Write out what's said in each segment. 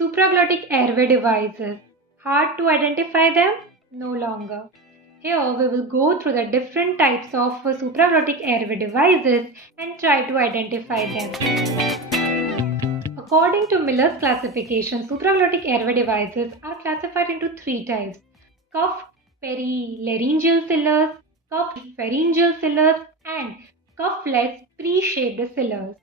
Supraglottic airway devices. Hard to identify them? No longer. Here we will go through the different types of supraglottic airway devices and try to identify them. According to Miller's classification, supraglottic airway devices are classified into three types: cuffed perilaryngeal ciliars, cuffed pharyngeal ciliars, and cuffless pre-shaped ciliars.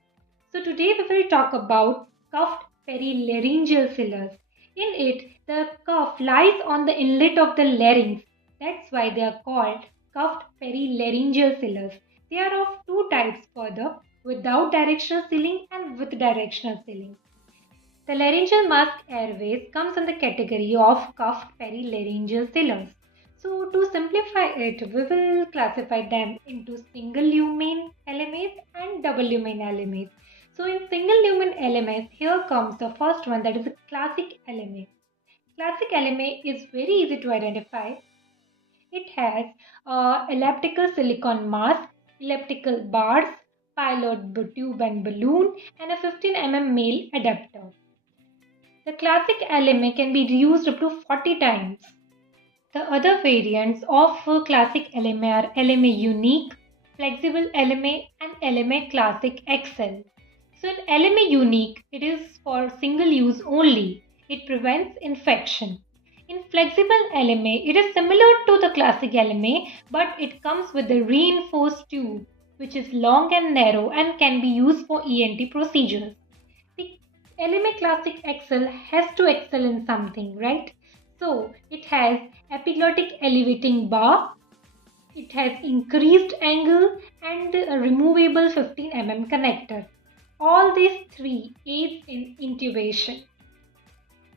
So today we will talk about cuffed perilaryngeal ciliars. In it, the cuff lies on the inlet of the larynx. That's why they are called cuffed perilaryngeal ciliars. They are of two types further: without directional ceiling and with directional ceiling. The laryngeal mask airways comes in the category of cuffed perilaryngeal ciliars. So to simplify it, we will classify them into single lumen LMAs and double lumen LMAs. So in single lumen LMAs, here comes the first one, that is a classic LMA. Classic LMA is very easy to identify. It has elliptical silicon mask, elliptical bars, pilot tube and balloon, and a 15 mm male adapter. The classic LMA can be reused up to 40 times. The other variants of classic LMA are LMA Unique, Flexible LMA, and LMA Classic XL. So in LMA Unique, it is for single use only. It prevents infection. In Flexible LMA, it is similar to the classic LMA, but it comes with a reinforced tube, which is long and narrow and can be used for ENT procedures. The LMA Classic XL has to excel in something, right? So it has epiglottic elevating bar, it has increased angle, and a removable 15 mm connector. All these three aids in intubation.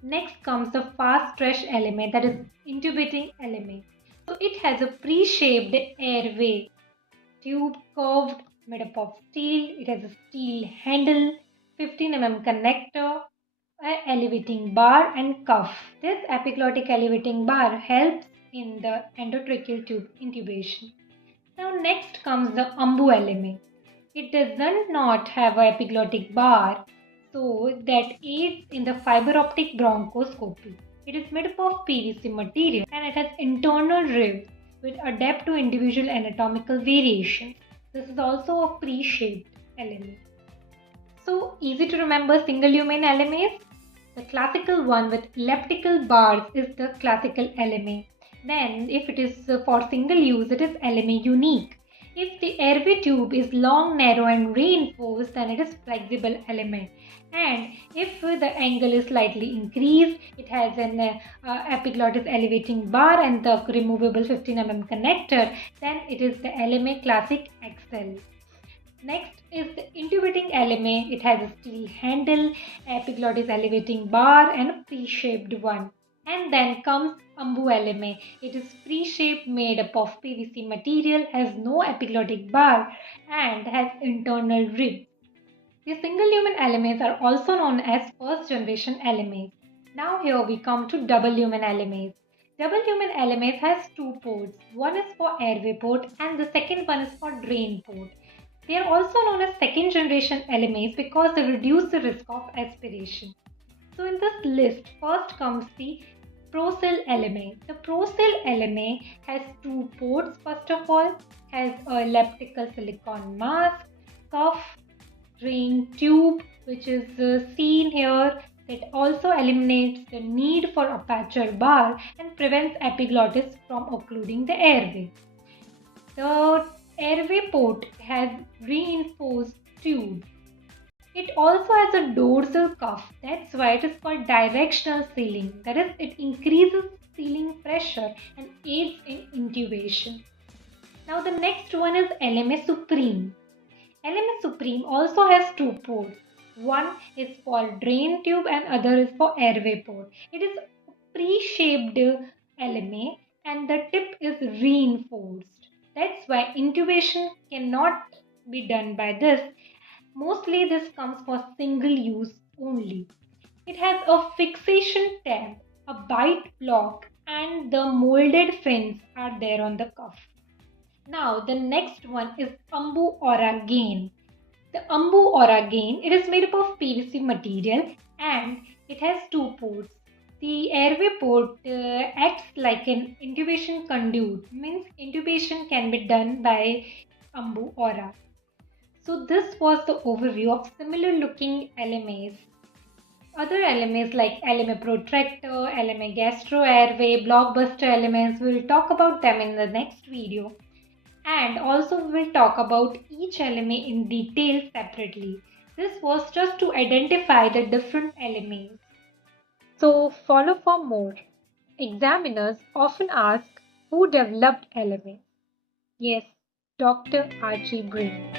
Next comes the fast stretch LMA, that is intubating LMA. So it has a pre-shaped airway, tube curved, made up of steel. It has a steel handle, 15 mm connector, an elevating bar and cuff. This epiglottic elevating bar helps in the endotracheal tube intubation. Now next comes the umbu LMA. It does not have an epiglottic bar, so that aids in the fiber optic bronchoscopy. It is made up of PVC material and it has internal ribs which adapt to individual anatomical variations. This is also a pre-shaped LMA. So easy to remember single lumen LMAs. The classical one with elliptical bars is the classical LMA. Then if it is for single use, it is LMA Unique. If the airway tube is long, narrow and reinforced, then it is flexible LMA. And if the angle is slightly increased, it has an epiglottis elevating bar and the removable 15 mm connector, then it is the LMA Classic XL. Next is the intubating LMA. It has a steel handle, epiglottis elevating bar and a pre-shaped one. And then comes umbu LMA. It is pre-shaped, made up of PVC material, has no epiglottic bar and has internal ribs. The single lumen LMAs are also known as first generation LMAs. Now here we come to double lumen LMAs. Double lumen LMAs has two ports. One is for airway port and the second one is for drain port. They are also known as second generation LMAs because they reduce the risk of aspiration. So in this list, first comes the ProCell LMA. The ProCell LMA has two ports. First of all, has a elliptical silicon mask, cuff, drain tube, which is seen here. It also eliminates the need for aperture bar and prevents epiglottis from occluding the airway. The airway port has reinforced tube. It also has a dorsal cuff. That's why it is called directional sealing. That is, it increases sealing pressure and aids in intubation. Now the next one is LMA Supreme. LMA Supreme also has two ports. One is for drain tube and other is for airway port. It is pre-shaped LMA and the tip is reinforced. That's why intubation cannot be done by this. Mostly this comes for single use only. It has a fixation tab, a bite block and the molded fins are there on the cuff. Now the next one is Umbu Aura Gain. The Umbu Aura Gain, it is made up of PVC material and it has two ports. The airway port acts like an intubation conduit, means intubation can be done by AMBU aura. So this was the overview of similar looking LMAs. Other LMAs like LMA protractor, LMA gastro airway, blockbuster LMAs, we'll talk about them in the next video. And also we will talk about each LMA in detail separately. This was just to identify the different LMAs. So follow for more. Examiners often ask who developed LMA. Yes, Dr. Archie Breen.